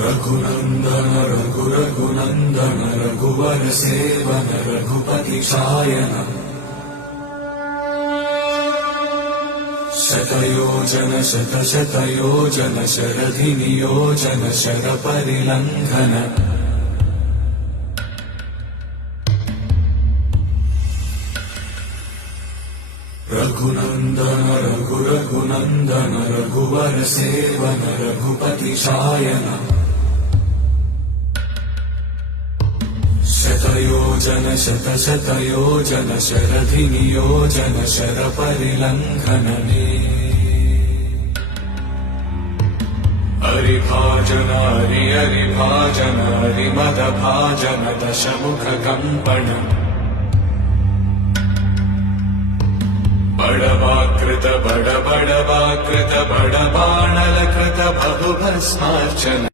रघुनन्दन रघुनन्दन रघुवर सेवन रघुपति शायन शतयोजन शतशतयोजन शरधि नियोजन शरपरिलङ्घन रघुनन्दन रघुनन्दन रघुवर सेवन रघुपति शायन शतयोजन शतशतयोजन शरधि नियोजन शरपरिलङ्घनने हरिभाजन हरिभाजन हरिमदभाजन दशमुखकम्पण बड़वाकृत बड़वाकृत बड़बाणलकृत बहुभस्मार्चन